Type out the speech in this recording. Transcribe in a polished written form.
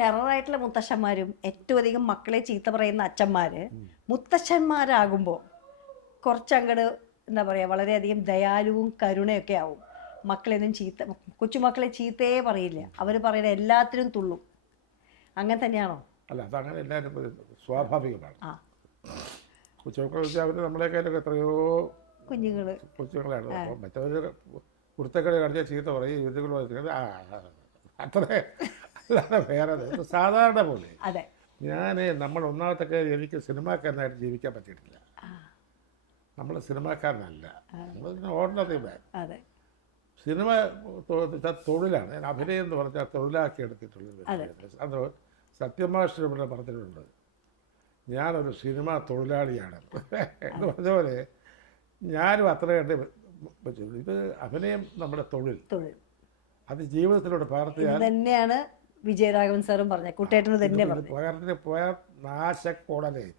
ടെററായിട്ടുള്ള മുത്തശ്ശന്മാരും ഏറ്റവും അധികം മക്കളെ ചീത്ത പറയുന്ന അച്ഛന്മാർ മുത്തശ്ശന്മാരാകുമ്പോൾ കുറച്ചങ്ങട് എന്താ പറയുക വളരെയധികം ദയാലുവും കരുണയൊക്കെ ആവും. മക്കളെയൊന്നും കൊച്ചുമക്കളെ ചീത്തയെ പറയില്ല, അവർ പറയുന്ന എല്ലാത്തിനും തുള്ളും. അങ്ങനെ തന്നെയാണോ? അല്ല, അതങ്ങനെ എല്ലാവരും സ്വാഭാവികമാണ്. ആ, കൊച്ചുമക്കൾ വെച്ചാൽ അവർ നമ്മളെക്കാളൊക്കെ എത്രയോ കൊച്ചുങ്ങളാണ്. അപ്പോൾ മറ്റവർ കുർത്തക്കട കാണിച്ചാൽ ചീത്ത പറയും, യുദ്ധങ്ങൾ അത്രേ, അല്ലാതെ വേറെ സാധാരണ പോലെ. അതെ. നമ്മൾ ഒന്നാമത്തെ കാര്യം, എനിക്ക് സിനിമാക്കാരനായിട്ട് ജീവിക്കാൻ പറ്റിയിട്ടില്ല. നമ്മൾ സിനിമാക്കാരനല്ല, നമ്മൾ ഓർഡിനറി മാൻ. അതെ. സിനിമ തൊഴിലാണ്. ഞാൻ അഭിനയം എന്ന് പറഞ്ഞാൽ തൊഴിലാക്കി എടുത്തിട്ടുള്ളത്. അത് സത്യമാഷ്ടർ ഇവിടെ പറഞ്ഞിട്ടുണ്ട്, ഞാനൊരു സിനിമ തൊഴിലാളിയാണ് എന്ന് പറഞ്ഞ പോലെ ഞാനും അത്ര കണ്ട് പറ്റുള്ളൂ. ഇത് അഭിനയം നമ്മുടെ തൊഴിൽ, അത് ജീവിതത്തിലൂടെ പകർത്തിയാൽ തന്നെയാണ് വിജയരാഘവൻ സാറും പറഞ്ഞത്. കുട്ടേട്ടന് തന്നെ പകർത്തി പോയാൽ നാശക്കോടലായി.